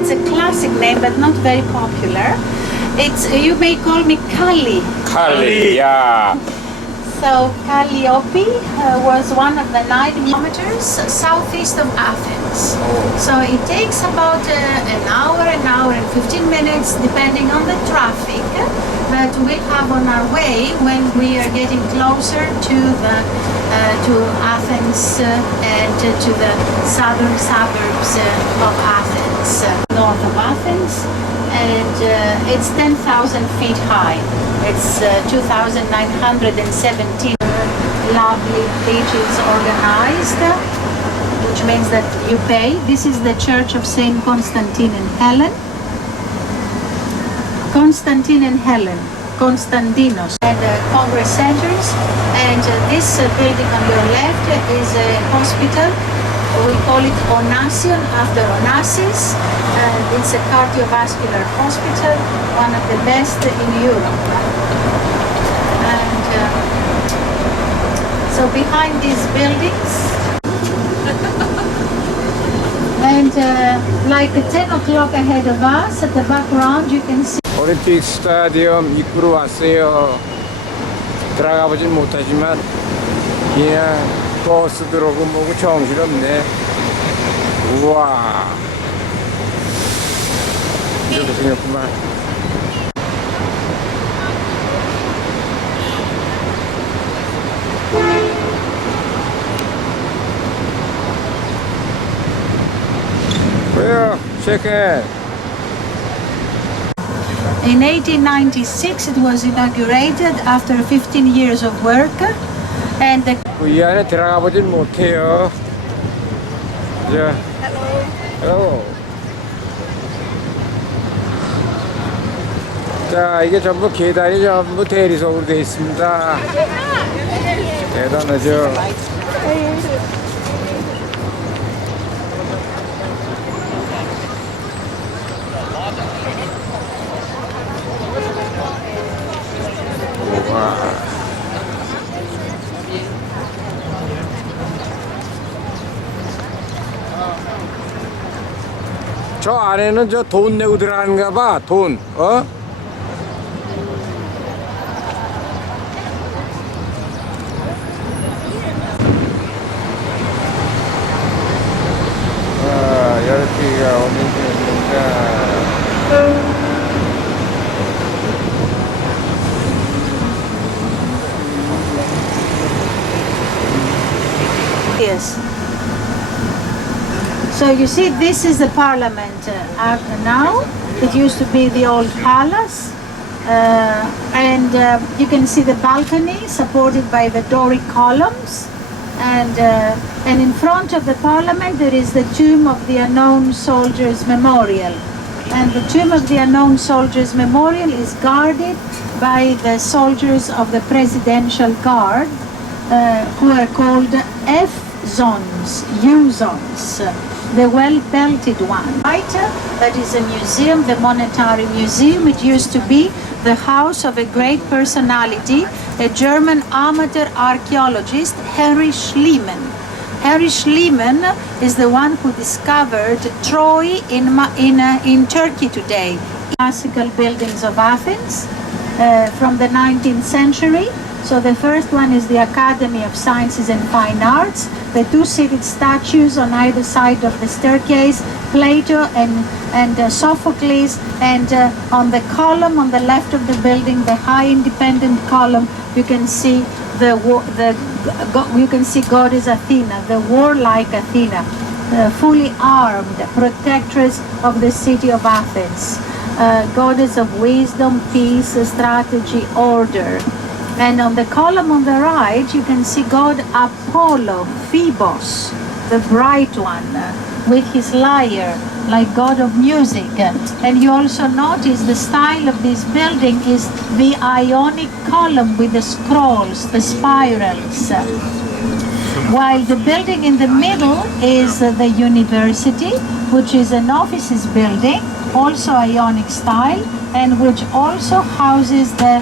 it's a classic name, but not very popular. You may call me Kali. Kali, yeah. So Calliope was one of the 9 kilometers southeast of Athens. So it takes about an hour and 15 minutes, depending on the traffic that we have on our way when we are getting closer to Athens and to the southern suburbs of Athens, north of Athens, and it's 10,000 feet high. It's 2,917 lovely beaches organized, which means that you pay. This is the Church of Saint Constantine and Helen. Constantine and Helen, Constantinos, and Congress centers. And this building on your left is a hospital. We call it Onasion after Onassis. It's a cardiovascular hospital, one of the best in Europe. And so behind these buildings, and like 10 o'clock ahead of us, at the background you can see 올림픽 스타디움 입구로 왔어요. 들어가 보진 못하지만 그냥 버스 들어오고 뭐고 정신없네. 우와, 이렇게 생겼구만. 왜요? 쉐이크. in 1896 it was inaugurated after 15 years of work, and the 이 안에 들어가 보진 못해요. 자, hello. 자, 이게 전부 계단이 전부 대리석으로 되어 있습니다. 대단하죠. 저 안에는 저 돈 내고 들어가는가 봐. 돈. 어? 여기가 어딘가. yes. So you see, this is the parliament now. It used to be the old palace, and you can see the balcony supported by the Doric columns, and in front of the parliament there is the tomb of the unknown soldiers memorial, and the tomb of the unknown soldiers memorial is guarded by the soldiers of the presidential guard, who are called F-zones, U-zones. The well-belted one. Right, that is a museum, the Monetary Museum. It used to be the house of a great personality, a German amateur archaeologist, Henry Schliemann. Henry Schliemann is the one who discovered Troy in Turkey today. Classical buildings of Athens from the 19th century. So the first one is the Academy of Sciences and Fine Arts, the two-seated statues on either side of the staircase, Plato and Sophocles, and on the column on the left of the building, the high independent column, you can see you can see goddess Athena, the warlike Athena, fully armed, protectress of the city of Athens, goddess of wisdom, peace, strategy, order. And on the column on the right, you can see God Apollo, Phoebus, the bright one, with his lyre, like God of music. And you also notice the style of this building is the Ionic column with the scrolls, the spirals. While the building in the middle is the university, which is an offices building, also Ionic style, and which also houses the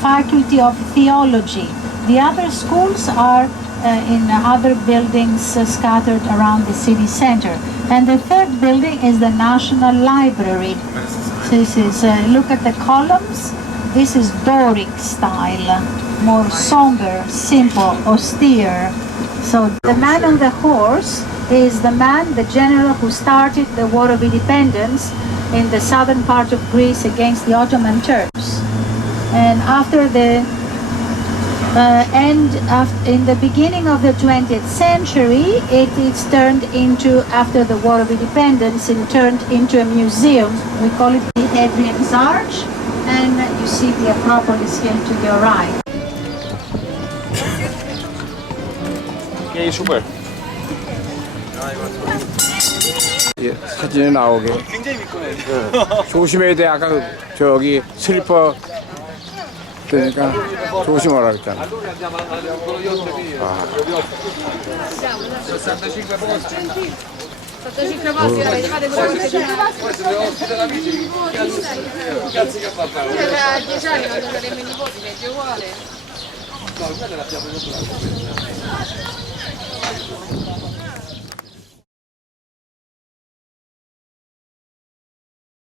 Faculty of Theology. The other schools are in other buildings scattered around the city center. And the third building is the National Library. So this is, look at the columns. This is Doric style, more somber, simple, austere. So the man on the horse is the general who started the War of Independence in the southern part of Greece against the Ottoman Turks. And after the in the beginning of the 20th century, it is turned into, after the War of Independence, it turned into a museum. We call it the Hadrian's Arch, and you see the Acropolis here to your right. 오케이, 슈퍼. 예, 사진에 나오게. 굉장히 미끄러워요. 조심해야 돼. 아까 저기 슬리퍼 그러니까 조심하라 그랬잖아.